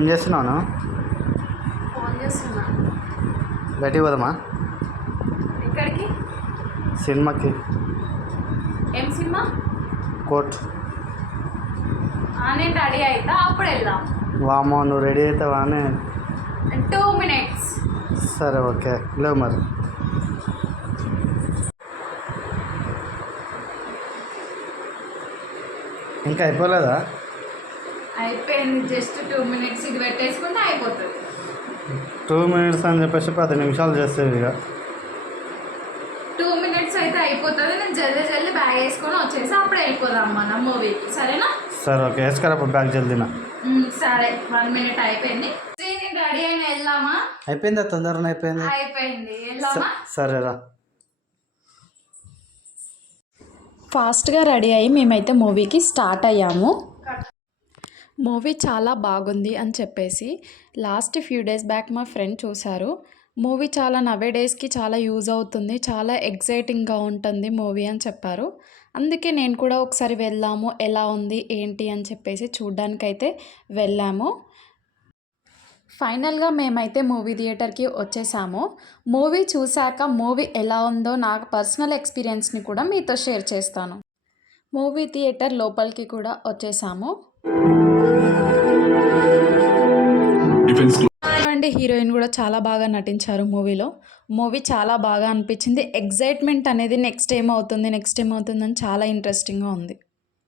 ఏం చేస్తున్నావు? ఫోన్ చేస్తున్నా. బయటికి పోదామా? ఎక్కడికి? సినిమాకి. ఏం సినిమా? కోర్ట్. నేను రెడీ అవుతా, అప్పుడు వెళ్దాం. వామో, నువ్వు రెడీ అవుతావా అని? 2 minutes. సరే ఓకే, లేవు మరి. ఇంకా అయిపోలేదా? అయిపోయింది, జస్ట్ 2 minutes. ఇది పెట్టేసుకుంటే అయిపోతుంది. 2 minutes అని చెప్పేసి 10 నిమిషాలు చేసేవి ఇక. 2 minutes అయితే అయిపోతుంది. నేను జల్దీ బ్యాగ్ వేసుకొని వచ్చేసి అప్పుడు వెళ్ళిపోదాం మనం మూవీకి, సరేనా? సరే ఓకే, వేసుకురా బ్యాగ్ జల్దీనా. సరే, 1 minute అయిపోయింది. నేను రెడీ అయిన వెళ్దామా? అయిపోయిందా? తొందరగా అయిపోయింది. వెళ్దామా? సరేరా. ఫాస్ట్గా రెడీ అయ్యి మేమైతే మూవీకి స్టార్ట్ అయ్యాము. మూవీ చాలా బాగుంది అని చెప్పేసి లాస్ట్ ఫ్యూ డేస్ బ్యాక్ మా ఫ్రెండ్ చూశారు. మూవీ చాలా నవేడేస్కి చాలా యూజ్ అవుతుంది, చాలా ఎగ్జైటింగ్గా ఉంటుంది మూవీ అని చెప్పారు. అందుకే నేను కూడా ఒకసారి వెళ్దాము, ఎలా ఉంది ఏంటి అని చెప్పేసి చూడ్డానికైతే వెళ్ళాము. ఫైనల్గా మేమైతే మూవీ థియేటర్కి వచ్చేసాము. మూవీ చూశాక మూవీ ఎలా ఉందో నా పర్సనల్ ఎక్స్పీరియన్స్ని కూడా మీతో షేర్ చేస్తాను. మూవీ థియేటర్ లోపలికి కూడా వచ్చేసాము. అండ్ హీరోయిన్ కూడా చాలా బాగా నటించారు మూవీలో. మూవీ చాలా బాగా అనిపించింది. ఎగ్జైట్మెంట్ అనేది నెక్స్ట్ ఏమవుతుంది అని చాలా ఇంట్రెస్టింగ్గా ఉంది.